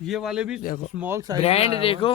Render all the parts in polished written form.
ये वाले भी देखो स्मॉल साइज ब्रांड देखो,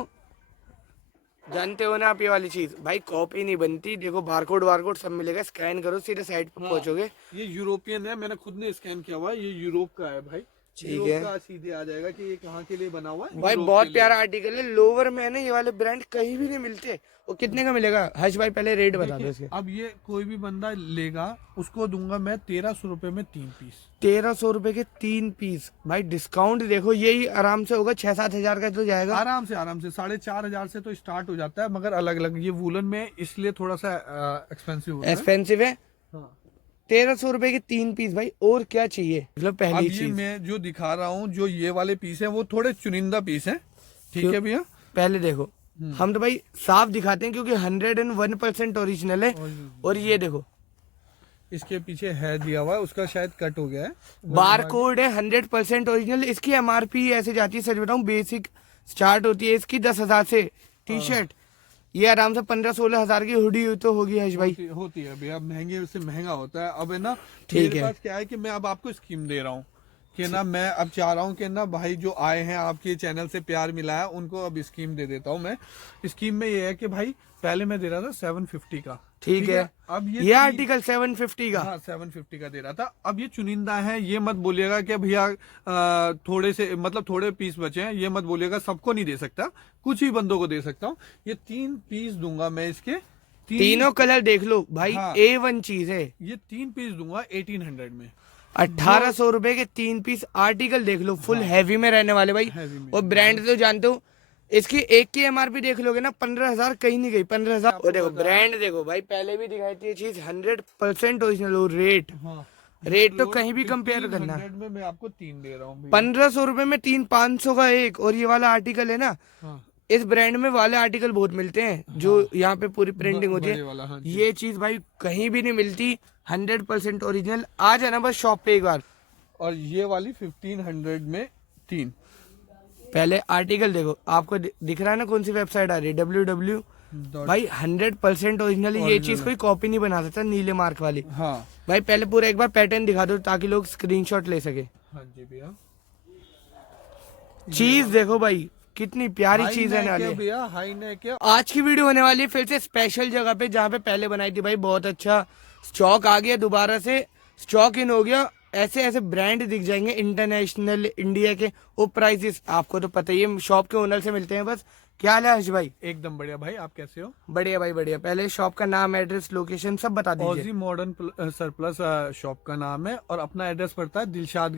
जानते हो ना आप ये वाली चीज भाई कॉपी नहीं बनती। देखो बारकोड वारकोड सब मिलेगा, स्कैन करो सीधे साइट पे हाँ, पहुंचोगे। ये यूरोपियन है, मैंने खुद ने स्कैन किया हुआ है, ये यूरोप का है भाई। ठीक यूरोप है का सीधे आ जाएगा कि ये कहाँ के लिए बना हुआ है, भाई, यूरोप के बहुत लिए प्यारा है। आर्टिकल है। लोअर में है ना, ये वाले ब्रांड कहीं भी नहीं मिलते। वो कितने का मिलेगा हर्ष भाई, पहले रेट बता दो देखिए इसके। अब ये कोई भी बंदा लेगा उसको दूंगा मैं 1300 रुपए में 3 पीस। 1300 रुपए के 3 पीस भाई, डिस्काउंट देखो यही आराम से होगा 6-7 हजार का तो जाएगा। आराम से 4500 से तो स्टार्ट हो जाता है, मगर अलग अलग ये वूलन में इसलिए थोड़ा सा एक्सपेंसिव होता है। एक्सपेंसिव है। हाँ। 1300 रुपए के 3 पीस भाई, और क्या चाहिए। मतलब अब पहली ये चीज मैं जो दिखा रहा हूँ, जो ये वाले पीस है वो थोड़े चुनिंदा पीस है, ठीक क्यों, है भैया। पहले देखो हम तो भाई साफ दिखाते हैं क्योंकि 101% ओरिजिनल है। और ये देखो इसके पीछे है दिया हुआ है, उसका शायद कट हो गया है। बार कोड है, 100% ओरिजिनल। इसकी एमआरपी ऐसे जाती है, सच बताऊं बेसिक स्टार्ट होती है इसकी 10,000 से। टी शर्ट ये आराम से 15-16 हजार की हुडी तो होगी हर्ष भाई। होती है भैया, महंगे से महंगा होता है। अब है ना, ठीक मेरे है। पास क्या है कि मैं अब आपको स्कीम दे रहा हूँ कि ना, मैं अब चाह रहा हूँ कि ना भाई जो आए हैं आपके चैनल से प्यार मिला है उनको अब स्कीम दे देता हूँ मैं। स्कीम में ये है कि भाई पहले मैं दे रहा था 750 का, ठीक है। अब ये आर्टिकल 750 का। हाँ 750 का दे रहा था। अब ये चुनिंदा है, ये मत बोलिएगा कि भैया थोड़े से मतलब थोड़े पीस बचे हैं, ये मत बोलिएगा, सबको नहीं दे सकता, कुछ ही बंदों को दे सकता हूँ। ये 3 पीस दूंगा मैं इसके, तीनों कलर देख लो भाई, हाँ, A1 चीज है। ये 3 पीस दूंगा 1800 में। 1800 रुपए के 3 पीस। आर्टिकल देख लो, फुल हैवी में रहने वाले भाई। हैवी में और ब्रांड तो जानते हो, इसकी एक की एमआरपी देख लोगे ना 15,000 कहीं नहीं गई, 15,000। और देखो ब्रांड देखो भाई, पहले भी दिखाई थी ये चीज 100% ओरिजिनल। और रेट, हाँ, रेट तो कहीं भी कंपेयर करना। 1500 में मैं आपको 3 दे रहा हूँ भैया। 1500 रुपए में 3, 500 का एक। और ये वाला आर्टिकल है ना, हाँ, इस ब्रांड में वाले आर्टिकल बहुत मिलते हैं जो यहाँ पे पूरी प्रिंटिंग होती बड़े है। वाला, हाँ जी। ये चीज भाई कहीं भी नहीं मिलती, 100% ओरिजिनल। आ जाना बस शॉप पे एक बार। और ये वाली 1500 में 3। पहले आर्टिकल देखो, आपको दिख रहा है ना कौन सी वेबसाइट आ रही है, WW। भाई 100% ओरिजिनल। ये चीज कोई कॉपी नहीं बना सकता, नीले मार्क वाली। हाँ, भाई पहले पूरा एक बार पैटर्न दिखा दो ताकि लोग स्क्रीनशॉट ले सके। हाँ जी भैया। चीज देखो भाई, कितनी प्यारी चीज है हाई वाली। नेक है भैया, हाई नेक है। आज की वीडियो होने वाली है फिर से स्पेशल जगह पे जहाँ पे पहले बनाई थी भाई। बहुत अच्छा स्टॉक आ गया, दोबारा से स्टॉक इन हो गया। ऐसे ऐसे ब्रांड दिख जाएंगे इंटरनेशनल, इंडिया के। वो प्राइसेस आपको तो पता ही है, शॉप के ओनर से मिलते हैं बस। क्या हाल है हर्ष भाई? एकदम बढ़िया भाई, आप कैसे हो? बढ़िया भाई बढ़िया। पहले शॉप का नाम, एड्रेस, लोकेशन सब बता दीजिए। ऑजी मॉडर्न सरप्लस शॉप का नाम है, और अपना एड्रेस पड़ता है दिलशाद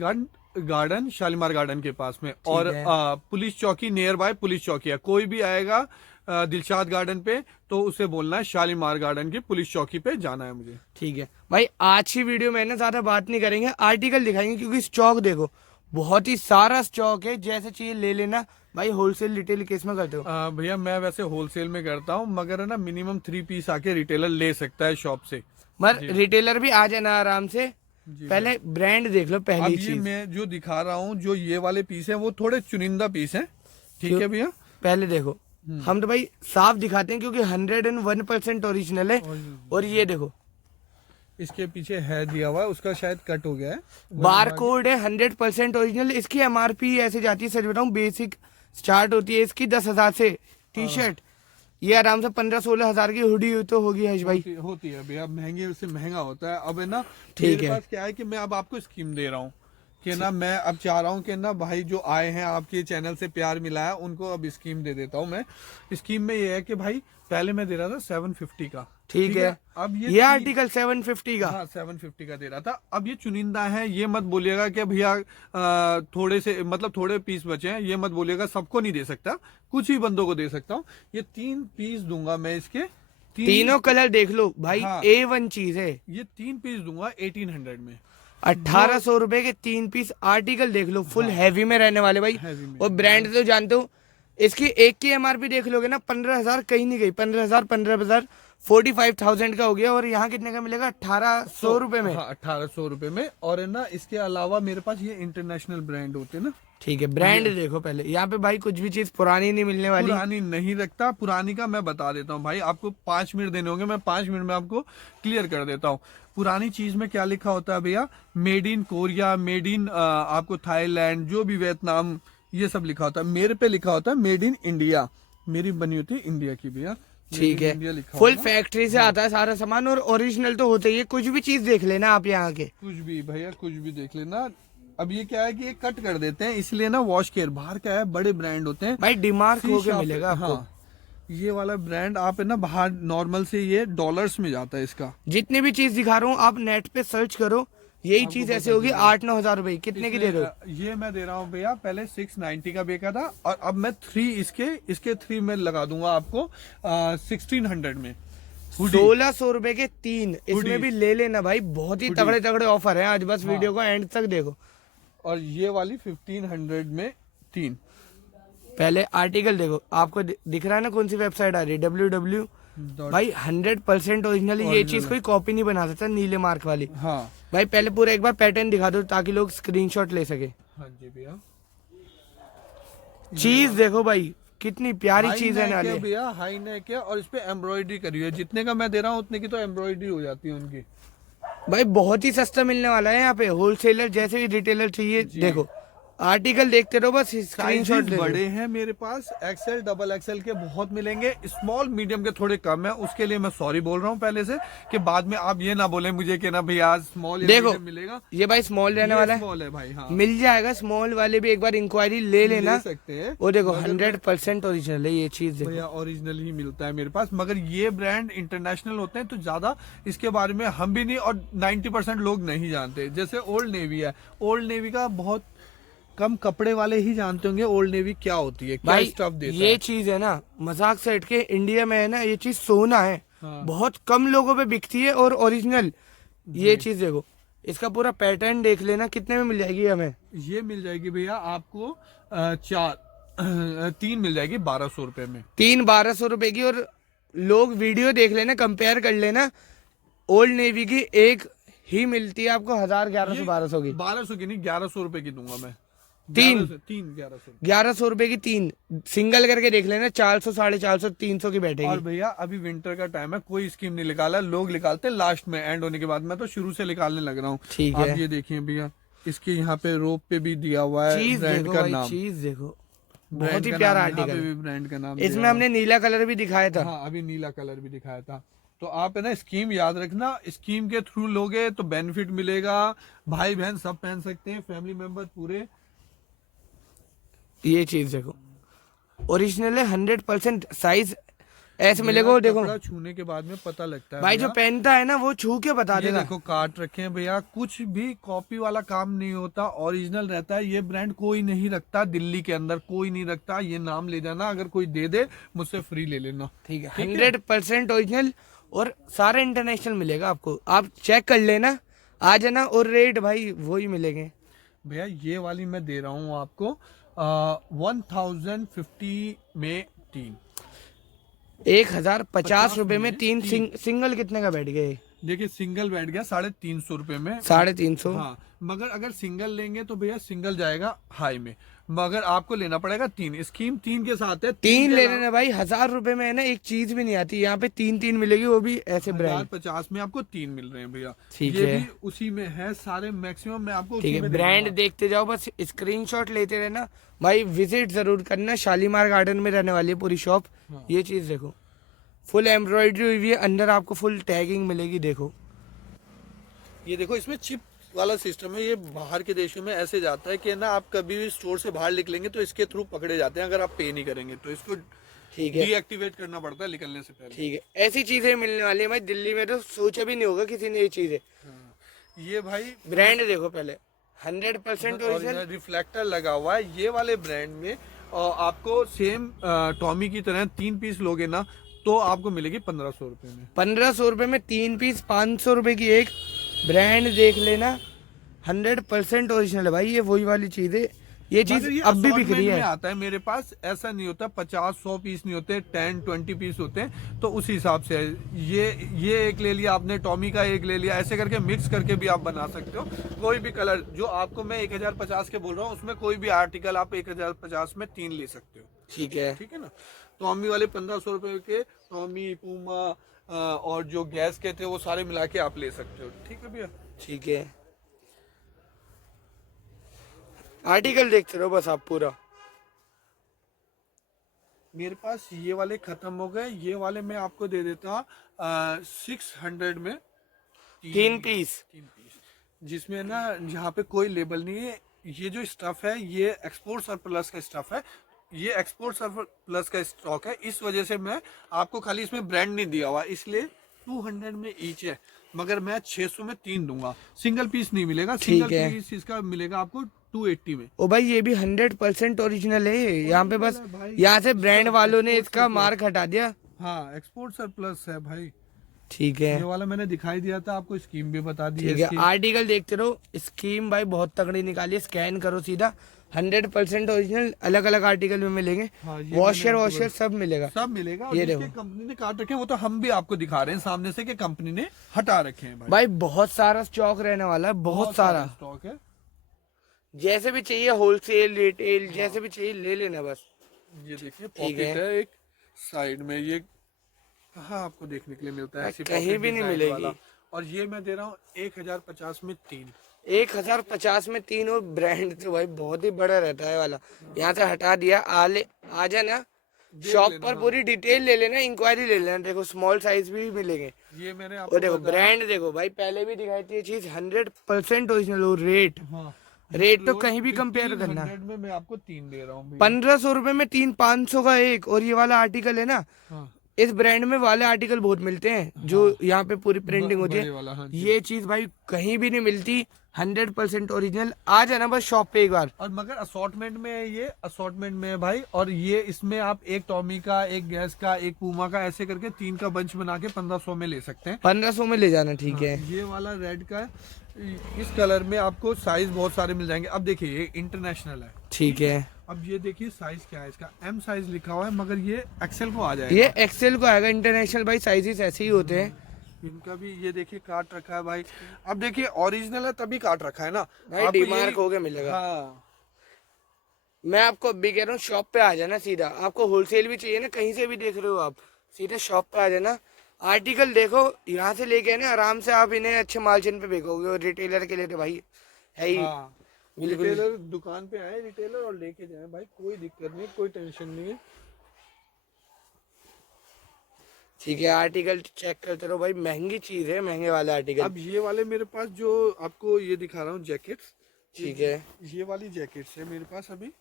गार्डन, शालीमार गार्डन के पास में। और है। पुलिस चौकी नियर बाय पुलिस चौकी है। कोई भी आएगा दिलशाद गार्डन पे तो उसे बोलना है शालीमार गार्डन की पुलिस चौकी पे जाना है मुझे। ठीक है भाई, आज की वीडियो में ना ज्यादा बात नहीं करेंगे, आर्टिकल दिखाएंगे क्योंकि स्टॉक देखो बहुत ही सारा स्टॉक है। जैसे चाहिए ले लेना भाई। होलसेल रिटेल केस में करते हो? भैया मैं वैसे होलसेल में करता हूँ, मगर है ना मिनिमम 3 पीस आके रिटेलर ले सकता है शॉप से। मगर रिटेलर भी आ जाना आराम से। जी पहले ब्रांड देख लो अब पहली ये चीज। मैं जो दिखा रहा हूँ, जो ये वाले पीस है वो थोड़े चुनिंदा पीस है, ठीक है भैया। पहले देखो हम तो भाई साफ दिखाते हैं क्योंकि 101% ओरिजिनल है। और ये देखो इसके पीछे है दिया हुआ है, उसका शायद कट हो गया है। बार कोड है, 100% ओरिजिनल। इसकी एमआरपी ऐसे जाती है, सच बताऊं बेसिक स्टार्ट होती है इसकी 10,000 से। टी शर्ट ये आराम से 15-16 हजार की हुडी तो होगी हर्ष भाई। होती है भैया, महंगे से महंगा होता है। अब है ना, ठीक मेरे है। पास क्या है कि मैं अब आपको स्कीम दे रहा हूँ कि ना, मैं अब चाह रहा हूँ कि ना भाई जो आए हैं आपके चैनल से प्यार मिला है उनको अब स्कीम दे देता हूँ मैं। स्कीम में ये है कि भाई पहले मैं दे रहा था 750 का, ठीक है। अब ये आर्टिकल 750 का। हाँ 750 का दे रहा था। अब ये चुनिंदा है, ये मत बोलिएगा कि भैया थोड़े से मतलब थोड़े पीस बचे हैं, ये मत बोलिएगा, सबको नहीं दे सकता, कुछ ही बंदों को दे सकता हूँ। ये 3 पीस दूंगा मैं इसके, तीनों कलर देख लो भाई, हाँ, A1 चीज है। ये 3 पीस दूंगा 1800 में। 1800 रुपए के 3 पीस। आर्टिकल देख लो, फुल हैवी में रहने वाले भाई। हैवी में। और ब्रांड तो जानते हो, इसकी एक की एमआरपी देख लोगे ना 15,000 कहीं नहीं गई, 15,000, 15,000, 45,000 का हो गया। और यहाँ कितने का मिलेगा? 1,800 रुपए में। हाँ 1800 रुपए में। और है ना, इसके अलावा मेरे पास ये इंटरनेशनल ब्रांड होते हैं ना। ठीक है, ब्रांड देखो पहले। यहाँ पे भाई कुछ भी चीज पुरानी नहीं मिलने वाली। पुरानी नहीं रखता, पुरानी का मैं बता देता हूँ भाई। आपको 5 मिनट देने होंगे, मैं 5 मिनट में आपको क्लियर कर देता हूँ। पुरानी चीज में क्या लिखा होता है भैया? Made in Korea, made in आपको थाईलैंड, जो भी वियतनाम, ये सब लिखा होता है। मेरे पे लिखा होता है मेड इन इंडिया, मेरी बनी होती है इंडिया की भैया। ठीक है, इंडिया लिखा फुल होगा। फैक्ट्री से आता है सारा सामान और ओरिजिनल तो होता ही है। कुछ भी चीज देख लेना आप यहाँ के, कुछ भी भैया, कुछ भी देख लेना। अब ये क्या है कि ये कट कर देते हैं, इसलिए ना वॉश केयर बाहर क्या है, बड़े ब्रांड होते हैं भाई डिमार्क सी होके शॉप मिलेगा पे। आपको। हाँ, ये वाला ब्रांड आप है ना बाहर नॉर्मल से ये डॉलर्स में जाता है इसका। जितनी भी चीज दिखा रहा हूँ आप नेट पे सर्च करो, यही आपको चीज पता ऐसे होगी चलेगा। 8-9 हजार रुपए। कितने की दे रहे हो? ये मैं दे रहा हूँ भैया, पहले 690 का बेचा था और अब मैं 3 इसके 3 में लगा दूंगा आपको 1600 में। हुडी। 1600 रुपए के 3, इसमें हुडी। भी ले लेना भाई, बहुत ही हुडी। तगड़े तगड़े ऑफर है आज, बस हाँ। वीडियो को एंड तक देखो। और ये वाली 1500 में 3। पहले आर्टिकल देखो, आपको दिख रहा है ना कौन सी वेबसाइट आ रही है, www। भाई 100% ओरिजिनल, ये चीज कोई कॉपी नहीं बना सकता, नीले मार्क वाली। हाँ भाई पहले पूरा एक बार पैटर्न दिखा दो ताकि लोग स्क्रीनशॉट ले सके। हाँ जी भैया, चीज देखो भाई, कितनी प्यारी हाई चीज है नेक नाले। है भैया, हाई नेक है और इस पे एम्ब्रॉयडरी करी हुई है। जितने का मैं दे रहा हूँ उतने की तो एम्ब्रॉयडरी हो जाती है उनकी। भाई बहुत ही सस्ता मिलने वाला है यहाँ पे, होलसेलर जैसे भी रिटेलर चाहिए। देखो आर्टिकल देखते रहो, बस स्क्रीनशॉट साइजेस ले लो। बड़े हैं मेरे पास, एक्सेल डबल एक्सेल के बहुत मिलेंगे, स्मॉल मीडियम के थोड़े कम है। उसके लिए मैं सॉरी बोल रहा हूँ पहले से, कि बाद में आप ये ना बोले मुझे कि ना भैया स्मॉल देखो मिलेगा। ये भाई स्मॉल रहने वाला है, स्मॉल है भाई। हाँ, मिल जाएगा। स्मॉल वाले भी एक बार इंक्वायरी ले लेना। ले सकते हैं। वो देखो मगर 100% ओरिजिनल है ये चीज। देखो भैया ओरिजिनल ही मिलता है मेरे पास, मगर ये ब्रांड इंटरनेशनल होते हैं तो ज्यादा इसके बारे में हम भी नहीं और 90% लोग नहीं जानते। जैसे ओल्ड नेवी है, ओल्ड नेवी का बहुत कम कपड़े वाले ही जानते होंगे ओल्ड नेवी क्या होती है, क्या भाई स्टफ देता ये है। चीज है ना, मजाक से हट के इंडिया में है ना, ये चीज सोना है। हाँ। बहुत कम लोगों पे बिकती है और ओरिजिनल। ये चीज देखो, इसका पूरा पैटर्न देख लेना, कितने में मिल जाएगी हमें? ये मिल जाएगी भैया आपको 3 मिल जाएगी 1200 रुपए में। 3-1200 रुपए की। और लोग वीडियो देख लेना, कंपेयर कर लेना। ओल्ड नेवी की एक ही मिलती है आपको 1000-1100-1200 की। 1200 की नहीं, 1100 रुपए की दूंगा मैं। 3 1100। 1100 रुपए की 3 सिंगल करके देख लेना, 400, 450, 300 की और बैठेगी। भैया अभी विंटर का टाइम है, कोई स्कीम नहीं निकाला, लोग निकालते हैं लास्ट में एंड होने के बाद। मैं तो शुरू से निकालने लग रहा हूँ। ठीक आप है। ये देखिए भैया, इसके यहाँ पे रोप पे भी दिया हुआ है चीज ब्रांड देखो का भाई, नाम। चीज देखो, ब्रांड बहुत ही का प्यारा नाम, यहाँ पे आर्टिकल। भी ब्रांड का नाम इसमें दिया हमने नीला कलर भी दिखाया हुआ था। है। हाँ, अभी नीला कलर भी दिखाया था। तो आप है ना स्कीम याद रखना, स्कीम के थ्रू लोगे तो बेनिफिट मिलेगा। भाई बहन सब पहन सकते हैं, फैमिली मेंबर पूरे। ये चीज देखो, ओरिजिनल है, 100% साइज ऐसे मिलेगा। वो देखो कपड़ा छूने के बाद में पता लगता है भाई, जो भैया। पहनता है ना वो छू के बता ये देगा। देखो काट रखे हैं भैया, कुछ भी कॉपी वाला काम नहीं होता, ओरिजिनल रहता है। ये ब्रांड कोई नहीं रखता दिल्ली के अंदर, कोई नहीं रखता। ये नाम ले जाना, अगर कोई दे दे मुझसे फ्री ले लेना। ठीक है, 100% ओरिजिनल और सारे इंटरनेशनल मिलेगा आपको। आप चेक कर लेना, आ जाना। और रेट भाई वही मिलेंगे भैया ये वाली मैं दे रहा हूँ आपको 1050 में 3। 1050 रुपए में 3 सिंगल कितने का बैठ गए? देखिए सिंगल बैठ गया 350 रुपए में। 350। हाँ, मगर अगर सिंगल लेंगे तो भैया सिंगल जाएगा हाई में, मगर आपको लेना पड़ेगा 3। स्कीम 3 के साथ है। 3 ले लेना भाई, 1000 रुपए में है ना एक चीज भी नहीं आती। यहाँ पे 3 मिलेगी, वो भी ऐसे ब्रांड। 1050 में आपको 3 मिल रहे हैं भैया। ठीक ये है। भी उसी में है, सारे मैक्सिमम मैं आपको ठीक उसी है, में दे ब्रांड दूंगा। देखते जाओ, बस स्क्रीनशॉट लेते रहना। भाई विजिट जरूर करना, शालीमार गार्डन में रहने वाली है पूरी शॉप। हाँ। ये चीज देखो, फुल एम्ब्रॉयडरी हुई हुई है, अंदर आपको फुल टैगिंग मिलेगी। देखो ये देखो इसमें चिप वाला सिस्टम है। ये बाहर के देशों में ऐसे जाता है कि ना आप कभी भी स्टोर से बाहर निकलेंगे तो इसके थ्रू पकड़े जाते हैं। अगर आप पे नहीं करेंगे तो इसको ठीक है, डीएक्टिवेट करना पड़ता है निकलने से पहले। ठीक है। ऐसी चीजें मिलने वाली है भाई, दिल्ली में तो सोचा भी नहीं होगा किसी ने ये चीजें। हाँ। ये भाई ब्रांड देखो पहले, 100% और ओरिजिनल। रिफ्लेक्टर लगा हुआ है ये वाले ब्रांड में। और आपको सेम टॉमी की तरह 3 पीस लोगे ना तो आपको मिलेगी 1500 रुपए में। 1500 रुपए में 3 पीस, 500 रुपए की एक। ब्रांड देख लेना, 100% ओरिजिनल है भाई। ये वही वाली चीज है, ये चीज मगर ये अब भी बिक रही assortment है। में आता है मेरे पास, ऐसा नहीं होता 50-100 पीस नहीं होते, 10-20 पीस होते हैं। तो उस हिसाब से है। ये एक ले लिया आपने, टॉमी का एक ले लिया, ऐसे करके मिक्स करके भी आप बना सकते हो। कोई भी कलर जो आपको मैं 1050 के बोल रहा हूँ उसमें कोई भी आर्टिकल आप 1050 में 3 ले सकते हो। ठीक है, ठीक है ना। टॉमी वाले 1500 रुपए के, टॉमी, पूमा और जो गैस के थे वो सारे मिला के आप ले सकते हो। ठीक है भैया। ठीक है। आर्टिकल देखते रहो बस आप पूरा। मेरे पास ये वाले खत्म हो गए, ये वाले मैं आपको दे देता 600 में 3 पीस। जिसमें ना यहाँ पे कोई लेबल नहीं है। ये जो स्टफ है ये एक्सपोर्ट सरप्लस का स्टफ है, ये एक्सपोर्ट सरप्लस का स्टॉक है, इस वजह से मैं आपको खाली इसमें ब्रांड नहीं दिया हुआ, इसलिए 200 में ईच है, मगर मैं 600 में 3 दूंगा। सिंगल पीस नहीं मिलेगा, सिंगल है। पीस इसका मिलेगा आपको 280 में। ओ भाई ये भी 100% ओरिजिनल है, यहाँ पे बस Original है भाई। यहाँ से ब्रांड वालों ने export इसका surplus। मार्क हटा दिया। हाँ एक्सपोर्ट सरप्लस है भाई। ठीक है, ये वाला मैंने दिखाई दिया था आपको, स्कीम भी बता दी है ठीक है। इसकी। आर्टिकल देखते रहो, स्कीम भाई बहुत तगड़ी निकाली है, स्कैन करो सीधा। 100% ओरिजिनल, अलग अलग आर्टिकल में मिलेंगे। हाँ, ये वॉशर मैंने आपको वॉशर सब मिलेगा। सब मिलेगा। और ये जिसके देखो। कंपनी ने काट रखे हैं वो तो हम भी आपको दिखा रहे हैं सामने से कि कंपनी ने हटा रखे हैं भाई। भाई बहुत सारा स्टॉक रहने वाला है, बहुत सारा। स्टॉक है। जैसे भी चाहिए, होलसेल रिटेल जैसे भी चाहिए ले लेना बस। ये देखिए ठीक पॉकेट है एक साइड में, ये कहाँ आपको देखने के लिए मिलता है ऐसी कहीं pocket भी नहीं design मिलेगी। वाला। और ये मैं दे रहा हूँ 1050 में 3। 1050 में 3, और ब्रांड तो भाई बहुत ही बड़ा रहता है वाला। यहाँ से हटा दिया, आ जाना शॉप पर, पूरी डिटेल ले लेना, इंक्वायरी ले लेना। देखो स्मॉल साइज भी मिलेंगे। ये मैंने और आपको देखो बताया। ब्रांड देखो भाई, पहले भी दिखाई थी ये चीज 100% ओरिजिनल। और रेट, हाँ रेट तो कहीं भी कंपेयर 1500 करना। में मैं आपको 3 दे रहा हूँ भैया। 1500 रुपए में 3, 500 का एक। और ये वाला आर्टिकल है ना, हाँ इस ब्रांड में वाले आर्टिकल बहुत मिलते हैं जो यहाँ पे पूरी प्रिंटिंग होती बड़े वाला, हाँ है। जी। ये चीज भाई कहीं भी नहीं मिलती, 100% ओरिजिनल। आ जाना बस शॉप पे एक बार। और मगर असॉर्टमेंट में है, ये असॉर्टमेंट में है भाई। और ये इसमें आप एक टॉमी का, एक गैस का, एक पूमा का, ऐसे करके 3 का बंच बना के 1500 में ले सकते हैं। 1500 में ले जाना, ठीक है। ये वाला रेड का है, इस कलर में आपको साइज बहुत सारे मिल जाएंगे। अब देखिए ये इंटरनेशनल है, ठीक है। अब ये देखिए साइज क्या है इसका, एम साइज लिखा हुआ है, मगर ये एक्सेल को आ जाएगा। ये एक्सेल को आएगा। इंटरनेशनल भाई साइजेस ऐसे ही होते हैं। इनका भी ये देखिए काट रखा है भाई। अब देखिए ओरिजिनल है तभी काट रखा है ना भाई आपको डीमार्क यही- हो के मिलेगा। हाँ मैं आपको अभी कह रहा हूँ शॉप पे आ जाना सीधा। आपको होलसेल भी चाहिए ना, कहीं से भी देख रहे हो आप, सीधा शॉप पे आ जाना। आर्टिकल देखो, यहाँ से लेके ना आराम से आप इन्हें अच्छे मार्जिन पे बेचोगे। और रिटेलर के लिए तो भाई है ही। हाँ बिल्कुल। रिटेलर दुकान पे आए रिटेलर और लेके जाए भाई, कोई दिक्कत नहीं, कोई टेंशन नहीं है। ठीक है, आर्टिकल चेक करते रहो भाई, महंगी चीज है, महंगे वाले आर्टिकल। अब ये वाले मेरे पास जो आपको ये दिखा रहा हूँ जैकेट्स, ठीक है, ये वाली जैकेट्स है मेरे पास अभी,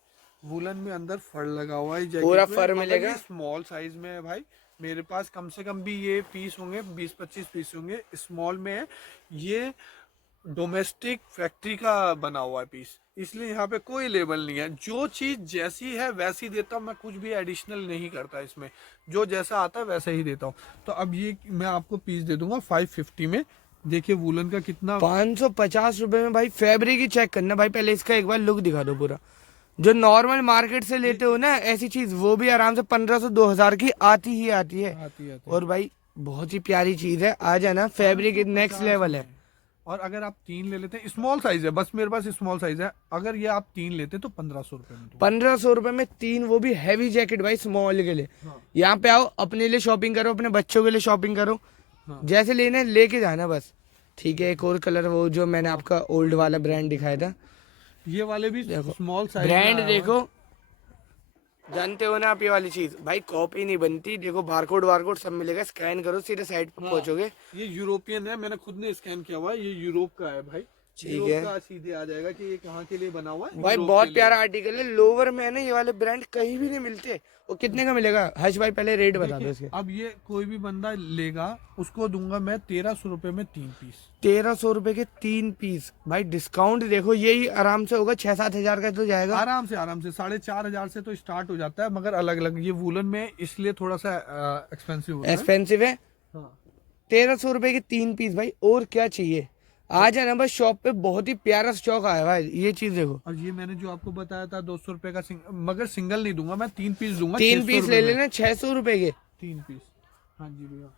वुलन में अंदर फर लगा हुआ है जैकेट पूरा में, फर मगर मिलेगा? ये स्मॉल साइज में है भाई। मेरे पास कम से कम भी ये पीस होंगे 20-25 पीस होंगे, स्मॉल में है। ये डोमेस्टिक फैक्ट्री का बना हुआ है पीस, इसलिए यहाँ पे कोई लेबल नहीं है। जो चीज जैसी है वैसी देता हूँ मैं, कुछ भी एडिशनल नहीं करता इसमें, जो जैसा आता है वैसा ही देता हूँ। तो अब ये मैं आपको पीस दे दूंगा 550 में। देखिए वुलन का कितना 550 रुपए में भाई। फैब्रिक ही चेक करना भाई, पहले इसका एक बार लुक दिखा दो पूरा। जो नॉर्मल मार्केट से लेते हो ना ऐसी चीज, वो भी आराम से 1500-2000 की आती ही आती है। आती है। और भाई बहुत ही प्यारी चीज है, आ जाना। फैब्रिक नेक्स्ट लेवल है। और अगर आप 3 ले लेते हैं, स्मॉल साइज है बस मेरे पास, स्मॉल साइज है, अगर ये आप 3 लेते तो 1500 रुपए में दूंगा। 1500 रुपए में 3, वो भी हैवी जैकेट भाई, स्मॉल के लिए। हाँ। यहाँ पे आओ, अपने लिए शॉपिंग करो, अपने बच्चों के लिए शॉपिंग करो। हाँ। जैसे लेने लेके जाना बस। ठीक है, एक और कलर, वो जो मैंने आपका ओल्ड वाला ब्रांड दिखाया था, ये वाले भी देखो, स्मॉल साइज ब्रांड देखो। जानते हो ना आप ये वाली चीज भाई, कॉपी नहीं बनती। देखो बारकोड वारकोड सब मिलेगा, स्कैन करो सीधे साइट पर पहुंचोगे। ये यूरोपियन है, मैंने खुद ने स्कैन किया हुआ है, ये यूरोप का है भाई। ठीक यूरोप है। का सीधे आ जाएगा कि ये कहाँ के लिए बना हुआ है। भाई यूरोप बहुत के लिए। प्यारा आर्टिकल है। लोवर में है ना, ये वाले ब्रांड कहीं भी नहीं मिलते। वो कितने का मिलेगा हर्ष भाई, पहले रेट बता दो देखिए, इसके। अब ये कोई भी बंदा लेगा उसको दूंगा मैं 1300 रुपए में 3 पीस। 1300 रुपए के 3 पीस भाई। डिस्काउंट देखो, यही आराम से होगा 6-7 हजार का तो जाएगा। आराम से 4500 से तो स्टार्ट हो जाता है, मगर अलग अलग ये वुलन में इसलिए थोड़ा सा एक्सपेंसिव होता है। एक्सपेंसिव है। हाँ। 1300 रुपए के 3 पीस भाई, और क्या चाहिए। आ जाना बस शॉप पे, बहुत ही प्यारा स्टॉक आया भाई। ये चीज देखो, और ये मैंने जो आपको बताया था 200 रुपए का मगर सिंगल नहीं दूंगा मैं, 3 पीस दूंगा। 3 600 पीस रुपए ले में। लेना 600 रुपए के। 3 पीस। हाँ जी भैया।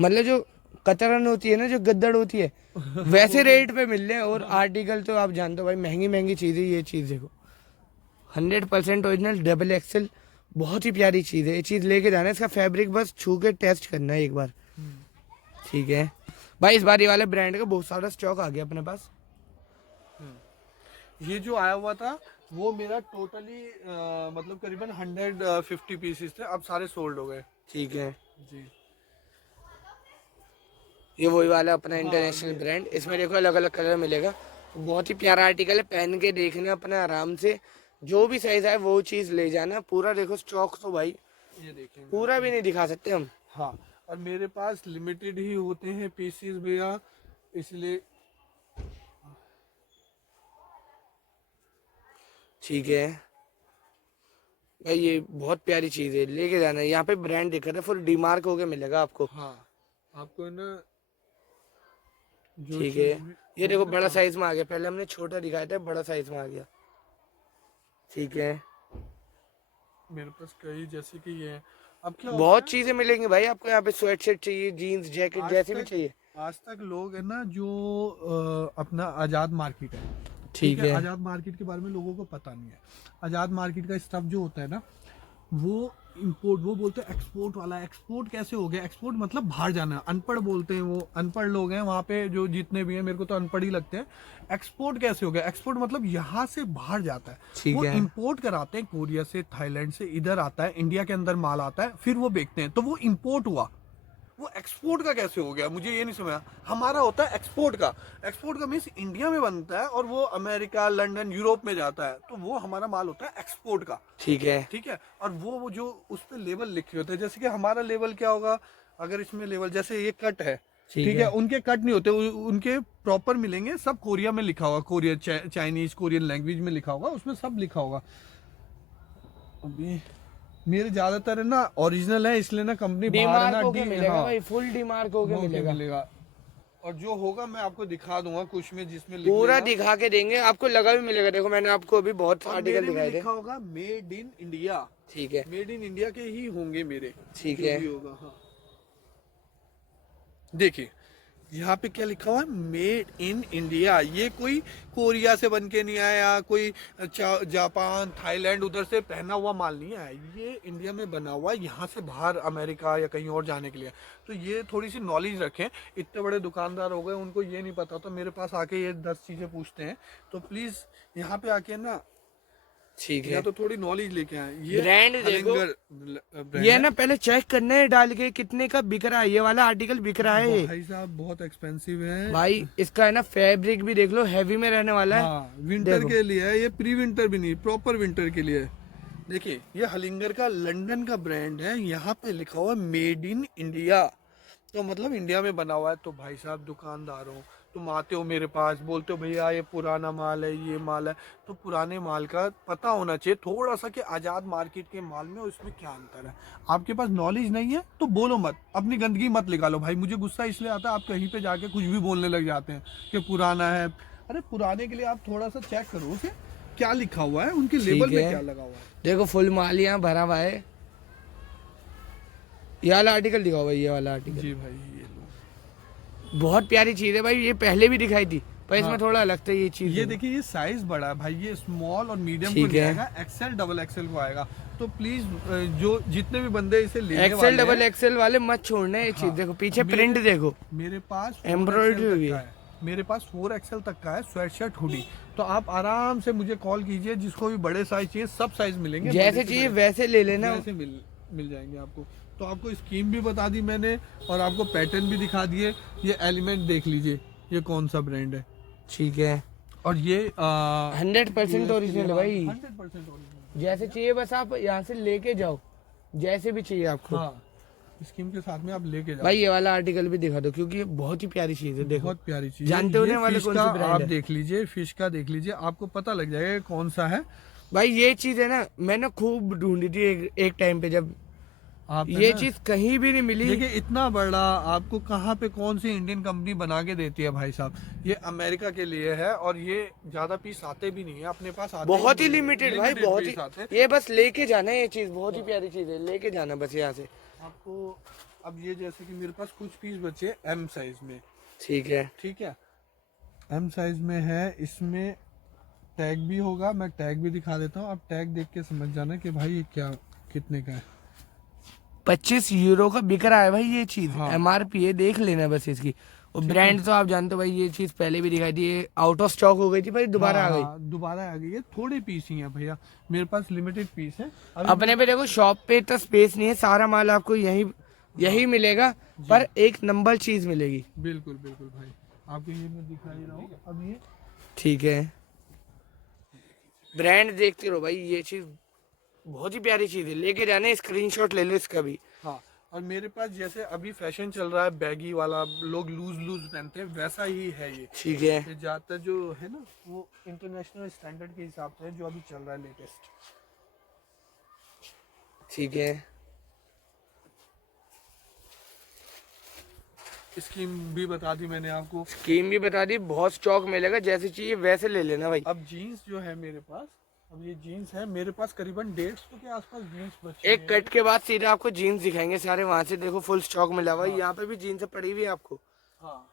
मतलब जो कतरन होती है ना, जो गद्दड़ होती है, वैसे रेट पे मिल रहे हैं। और आर्टिकल तो आप जानते हो भाई, महंगी महंगी चीजें। ये चीज देखो, 100% ओरिजिनल डबल एक्सेल, बहुत ही प्यारी चीज है। ये चीज लेके जाना है, इसका फैब्रिक बस छू के टेस्ट करना है एक बार। ठीक है भाई, इस बार ये वाले ब्रांड का बहुत सारा स्टॉक आ गया अपने पास। ये जो आया हुआ था वो मेरा टोटली मतलब करीबन 150 पीसेस थे, अब सारे सोल्ड हो गए। ठीक है, जी ये वही वाला अपना हाँ इंटरनेशनल ये ब्रांड। इसमें देखो अलग अलग कलर मिलेगा। बहुत ही प्यारा आर्टिकल है, पहन के देखना अपने आराम से। जो भी साइज है वो चीज ले जाना। पूरा देखो स्टॉक तो भाई ये देखेंगे पूरा भी नहीं दिखा सकते हम। हाँ। और मेरे पास लिमिटेड ही होते हैं पीसेस भैया, इसलिए ठीक है भाई, ये बहुत प्यारी चीज है, लेके जाना। यहाँ पे ब्रांड दिख रहा है, फुल डीमार्क होके मिलेगा आपको। हाँ आपको है ना जो ठीक है, चीज भी ये देखो होगी ना बड़ा हाँ, साइज में आ गया। पहले हमने छोटा दिखाया था, बड़ा साइज में आ गया। ठीक है, मेरे पास कई जैसे कि ये है। अब क्या होता बहुत है चीजें मिलेंगी भाई आपको यहाँ पे। स्वेट शर्ट चाहिए, जीन्स जैकेट आज जैसे भी तक चाहिए। आज तक लोग है ना जो अपना आज़ाद मार्केट है, ठीक ठीक है, है, आज़ाद मार्केट के बारे में लोगों को पता नहीं है। आज़ाद मार्केट का स्टफ जो होता है ना वो इंपोर्ट, वो बोलते हैं एक्सपोर्ट वाला। एक्सपोर्ट कैसे हो गया? एक्सपोर्ट मतलब बाहर जाना। अनपढ़ बोलते हैं, वो अनपढ़ लोग हैं वहाँ पे जो जितने भी हैं, मेरे को तो अनपढ़ ही लगते हैं। एक्सपोर्ट कैसे हो गया? एक्सपोर्ट मतलब यहाँ से बाहर जाता है। ठीक वो है, इंपोर्ट कराते हैं कोरिया से, थाईलैंड से, इधर आता है, इंडिया के अंदर माल आता है, फिर वो बेचते हैं, तो वो इंपोर्ट हुआ। वो एक्सपोर्ट का कैसे हो गया? मुझे ये नहीं समझा। हमारा होता है एक्सपोर्ट का। एक्सपोर्ट का मीन्स इंडिया में बनता है और वो अमेरिका, लंदन, यूरोप में जाता है, तो वो हमारा माल होता है एक्सपोर्ट का। ठीक है, ठीक है। और वो जो उस पे लेवल लिखे होते हैं, जैसे कि हमारा लेवल क्या होगा, अगर इसमें लेवल जैसे ये कट है, ठीक ठीक है। है, उनके कट नहीं होते, उनके प्रॉपर मिलेंगे। सब कोरिया में लिखा होगा, कोरिया चाइनीज कोरियन लैंग्वेज में लिखा होगा, उसमें सब लिखा होगा। अभी मेरे ज्यादातर है ना ओरिजिनल है, इसलिए ना कंपनी बाहर है डीमार्क ना होके मिलेगा हाँ भाई, फुल डीमार्क होके होके मिलेगा। मिलेगा। और जो होगा मैं आपको दिखा दूंगा कुछ में, जिसमें लिख पूरा लेना। दिखा के देंगे आपको, लगा भी मिलेगा। देखो मैंने आपको अभी बहुत और आर्टिकल मेरे में दिखाए थे। लिखा होगा मेड इन इंडिया। ठीक है, मेड इन इंडिया के ही होंगे मेरे, ठीक जो है, भी होगा। हाँ देखिए यहाँ पे क्या लिखा हुआ है, मेड इन इंडिया। ये कोई कोरिया से बन के नहीं आया, कोई जापान, थाईलैंड उधर से पहना हुआ माल नहीं आया। ये इंडिया में बना हुआ है, यहाँ से बाहर अमेरिका या कहीं और जाने के लिए। तो ये थोड़ी सी नॉलेज रखें। इतने बड़े दुकानदार हो गए, उनको ये नहीं पता, तो मेरे पास आके ये 10 चीज़ें पूछते हैं। तो प्लीज़ यहाँ पे आके ना ठीक या है। तो थोड़ी नॉलेज लेके आए। ये ब्रांड देखो, ब्रांड ये है ना पहले चेक करना है डाल के कितने का बिक रहा है। ये वाला आर्टिकल बिक रहा है। भाई साहब, बहुत एक्सपेंसिव है भाई इसका है ना फैब्रिक भी देख लो, हैवी में रहने वाला है। हाँ विंटर देखो। के लिए है ये, प्री विंटर भी नहीं, प्रॉपर विंटर के लिए है। देखिए ये हलिंगर का लंदन का ब्रांड है, यहाँ पे लिखा हुआ है मेड इन इंडिया, तो मतलब इंडिया में बना हुआ है। तो भाई साहब दुकानदार हो, तुम आते हो मेरे पास, बोलते हो भैया ये पुराना माल है, ये माल है, तो पुराने माल का पता होना चाहिए थोड़ा सा कि आज़ाद मार्केट के माल में और इसमें क्या अंतर है। आपके पास नॉलेज नहीं है तो बोलो मत, अपनी गंदगी मत निकालो। भाई मुझे गुस्सा इसलिए आता है, आप कहीं पे जाके कुछ भी बोलने लग जाते हैं कि पुराना है। अरे पुराने के लिए आप थोड़ा सा चेक करो उसे क्या लिखा हुआ है, उनके लेबल पे है। क्या लगा हुआ है। देखो फुल माल यहाँ भरा हुआ है। ये वाला आर्टिकल दिखाओ भाई, ये वाला आर्टिकल जी भाई ये लो। बहुत प्यारी चीज है भाई। ये पहले भी दिखाई थी पर इसमें हाँ। थोड़ा अलग था ये चीज। ये देखिए ये साइज बड़ा है भाई, ये स्मॉल और मीडियम को ठीक नहीं है। आएगा, एक्सेल डबल एक्सेल को आएगा। तो प्लीज जो जितने भी बंदे इसे लेने एक्सेल वाले डबल हैं, एक्सेल वाले मत छोड़ना ये चीज। हाँ। देखो पीछे मेरे- प्रिंट देखो, मेरे पास 4 एम्ब्रॉयडरी XL हुई तक है। का है, मेरे पास 4 XL तक का है स्वेट शर्ट हुडी। तो आप आराम से मुझे कॉल कीजिए, जिसको भी बड़े साइज चाहिए सब साइज मिलेंगे। जैसे बड़े से चाहिए बड़े। वैसे ले लेना। वैसे मिल जाएंगे आपको। तो आपको स्कीम भी बता दी मैंने और आपको पैटर्न भी दिखा दिए। ये एलिमेंट देख लीजिए, ये कौन सा ब्रांड है। ठीक है, और ये 100% ओरिजिनल है भाई। 100% ओरिजिनल। जैसे चाहिए बस आप यहाँ से लेके जाओ, जैसे भी चाहिए आपको। हाँ स्कीम के साथ में आप लेके जाओ। भाई ये वाला आर्टिकल भी दिखा दो क्योंकि ये बहुत ही प्यारी चीज है। देखो बहुत प्यारी चीज जानते है। होने ये वाले फिश कौन का सी ब्रांड आप है? देख लीजिए, फिश का देख लीजिए, आपको पता लग जाएगा कि कौन सा है। भाई ये चीज है ना, मैंने खूब ढूंढी थी एक टाइम पे, जब आप ये चीज कहीं भी नहीं मिली। देखिए इतना बड़ा आपको कहाँ पे कौन सी इंडियन कंपनी बना के देती है भाई साहब। ये अमेरिका के लिए है और ये ज्यादा पीस आते भी नहीं है अपने पास, आते बहुत ही नहीं है। लिमिटेड भाई, Limited बहुत piece आते हैं। ही। ये बस लेके जाना है, ये चीज बहुत ही प्यारी चीज है, लेके जाना बस यहाँ से। आपको अब ये जैसे कि मेरे पास कुछ पीस बचे एम साइज में, ठीक है, ठीक है, एम साइज में है। इसमें टैग भी होगा, मैं टैग भी दिखा देता हूँ, आप टैग देख के समझ जाना कि भाई ये क्या कितने का है। 25 यूरो का बिक रहा है भाई ये चीज। हाँ। MRP है, देख लेना बस इसकी। और ब्रांड तो आप जानते हो भाई, ये चीज पहले भी दिखाई थी, ये आउट ऑफ स्टॉक हो गई थी भाई, दोबारा आ गई। दोबारा आ गई है, थोड़े पीस ही हैं भैया, मेरे पास लिमिटेड पीस है अभी। अपने पे देखो शॉप पे तो स्पेस नहीं है, सारा माल आपको यही मिलेगा, पर एक नंबर चीज मिलेगी। बिल्कुल बिल्कुल भाई, आपको ये मैं दिखा ही रहा हूँ अब ये। ठीक है, ब्रांड देखते रहो भाई, ये चीज बहुत ही प्यारी चीज है, लेके जाने, स्क्रीनशॉट ले लो इसका भी। हाँ, और मेरे पास जैसे अभी फैशन चल रहा है बैगी वाला, लोग लूज लूज पहनते हैं, वैसा ही है ये। ठीक है, ये ज्यादातर जो है ना वो इंटरनेशनल स्टैंडर्ड के हिसाब से है, जो अभी चल रहा है लेटेस्ट। ठीक है, स्कीम भी बता दी मैंने आपको। स्कीम भी बता दी, बहुत स्टॉक मिलेगा, जैसे चाहिए वैसे ले लेना भाई। अब जीन्स जो है मेरे पास, अब ये जीन्स है मेरे पास करीबन 150 के आसपास जीन्स बची एक कट के बाद सीधा आपको जीन्स दिखाएंगे सारे, वहां से देखो फुल स्टॉक मिला हुआ है। यहाँ पे भी जीन्स पड़ी हुई है आपको, हाँ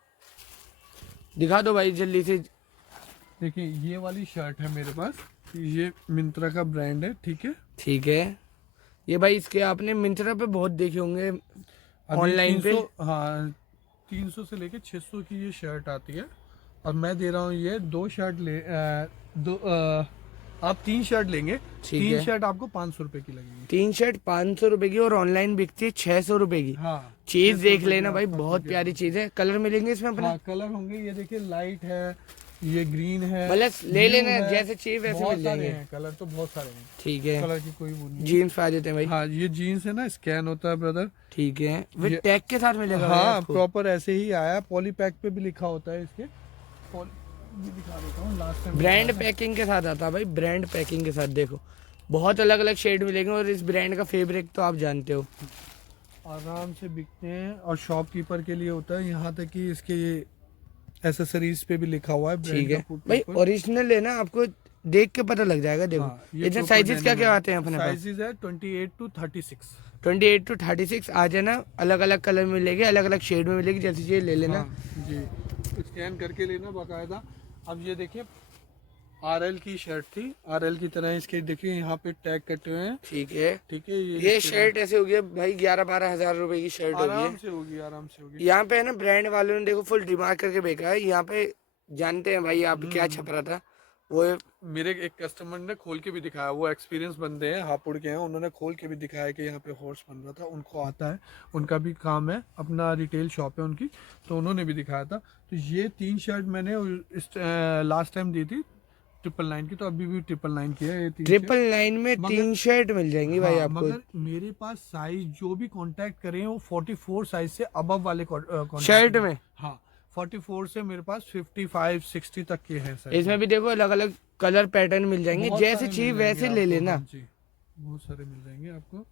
दिखा दो भाई जल्दी से। देखिए ये वाली शर्ट है मेरे पास, ये मिंत्रा का ब्रांड है, ठीक है। ठीक है, ये भाई इसके आपने मिंत्रा पे बहुत देखे होंगे ऑनलाइन पे। हाँ 300 से लेके 600 की ये शर्ट आती है, और मैं दे रहा हूँ ये 2 शर्ट आप 3 शर्ट लेंगे, ठीक 3 है। शर्ट आपको 500 रुपए की लगेगी। 3 शर्ट 500 रुपए की, और ऑनलाइन बिकती है 600 रुपए की। हाँ चीज 600 देख रुपए लेना की भाई, आसपास बहुत की प्यारी चीज है। कलर मिलेंगे इसमें अपने, हाँ कलर होंगे, ये देखिए लाइट है, ये ग्रीन है, मतलब ले blue लेना है, जैसे चाहिए वैसे बहुत मिल सारे जाएंगे। हैं कलर, तो बहुत सारे हैं, ठीक है, कलर की कोई वो नहीं है। जीन्स पे आ जाते हैं भाई। हाँ ये जीन्स है ना, स्कैन होता है ब्रदर। ठीक है, विद ये- टैग के साथ मिलेगा भाई हाँ आपको। प्रॉपर ऐसे ही आया, पॉली पैक पे भी लिखा होता है इसके। ये दिखा देता हूँ लास्ट टाइम। ब्रांड पैकिंग के साथ आता है भाई, ब्रांड पैकिंग के साथ। देखो बहुत अलग अलग शेड मिलेंगे, और इस ब्रांड का फैब्रिक तो आप जानते हो, आराम से बिकते हैं, और शॉपकीपर के लिए होता है, यहाँ तक कि इसके ये एसेसरीज पे भी लिखा हुआ है brand ठीक का है फुट भाई, पेपर। ओरिजिनल है ना, आपको देख के पता लग जाएगा। देखो हाँ, ये इसमें proper साइजेस क्या denim क्या है। आते हैं अपने पास? साइजेस है 28 to 36। 28 to 36 आ जाना, अलग अलग कलर मिलेंगे, अलग अलग शेड में मिलेगी, जैसे चाहिए ले लेना। हाँ, जी स्कैन करके लेना बाकायदा। अब ये देखिए RL की शर्ट थी, RL की तरह इसके देखिए यहाँ पे टैग कटे हुए हैं, ठीक है, ठीक है। ये शर्ट ऐसे होगी भाई 11-12 हजार रुपए की शर्ट होगी आराम है। से होगी, आराम से होगी। यहाँ पे है ना, ब्रांड वालों ने देखो फुल डिमार्क करके बेचा है। यहाँ पे जानते हैं भाई आप क्या छप रहा था वो मेरे एक कस्टमर ने खोल के भी दिखाया, वो एक्सपीरियंस बंदे हैं, हापुड़ के हैं, उन्होंने खोल के भी दिखाया कि यहाँ पे हॉर्स बन रहा था, उनको आता है, उनका भी काम है, अपना रिटेल शॉप है उनकी, तो उन्होंने भी दिखाया था। तो ये 3 शर्ट मैंने लास्ट टाइम दी थी 999 की, तो अभी भी 999 की है ये 3 शर्ट। 999 में मगर- 3 शर्ट मिल जाएंगी भाई हाँ, आपको। मगर मेरे पास साइज जो भी कांटेक्ट करें वो 44 साइज से अबव वाले contact शर्ट करें। में हाँ 44 से मेरे पास 55 60 तक के हैं साइज। इसमें भी देखो अलग अलग कलर पैटर्न मिल जाएंगे, बहुत जैसे सारे चाहिए मिल जाएंगे वैसे ले आपको, लेना। हाँ जी, बहुत सारे मिल जाएंगे आपको।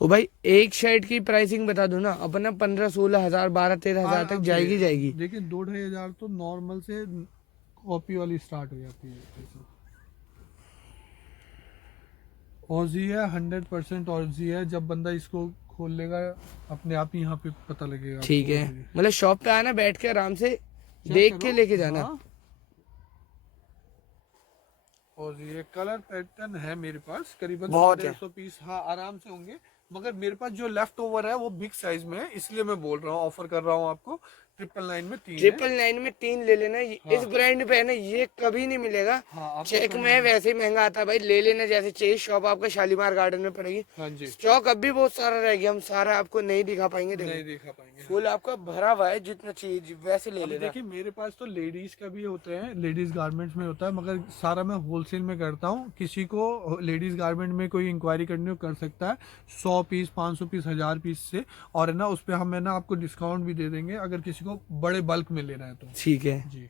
ओ भाई एक शर्ट की प्राइसिंग बता दो ना, अपना 15-16 हजार 12-13 हजार तक जाएगी जाएगी। देखिए 2-2.5 हजार तो नॉर्मल से कॉपी वाली स्टार्ट हो जाती है। ऑजी है, 100% ऑजी है, जब बंदा इसको खोल लेगा अपने आप ही यहाँ पे पता लगेगा। ठीक है, आपको। मतलब शॉप पे आना, बैठ के आराम से चेक देख करो, के लेके जाना। हाँ। और ये कलर पैटर्न है मेरे पास करीबन बहुत है। 150 पीस, हाँ आराम से होंगे, मगर मेरे पास जो लेफ्ट ओवर है वो बिग साइज में है, इसलिए मैं बोल रहा हूँ, ऑफर कर रहा हूँ आपको 999 में 3 है। 999 में 3 ले लेना। इस ब्रांड पे है ना, ये कभी नहीं मिलेगा। हाँ आपको चेक में वैसे ही महंगा आता है भाई, ले लेना जैसे चाहिए। शॉप आपका शालीमार गार्डन में पड़ेगी। हाँ जी, स्टॉक अब भी बहुत सारा रह गया, हम सारा आपको नहीं दिखा पाएंगे। नहीं देखो दिखा पाएंगे। फुल आपका भरा हुआ है, जितना चाहिए वैसे ले अभी लेना। देखिए मेरे पास तो लेडीज का भी होते हैं, लेडीज गारमेंट्स में होता है, मगर सारा मैं होलसेल में करता हूँ। किसी को लेडीज गारमेंट में कोई इंक्वायरी करनी हो कर सकता है, 100 पीस 500 पीस 1000 पीस से, और है ना उस पर हम है ना आपको डिस्काउंट भी दे देंगे अगर किसी को बड़े बल्क में लेना है तो। ठीक है, जी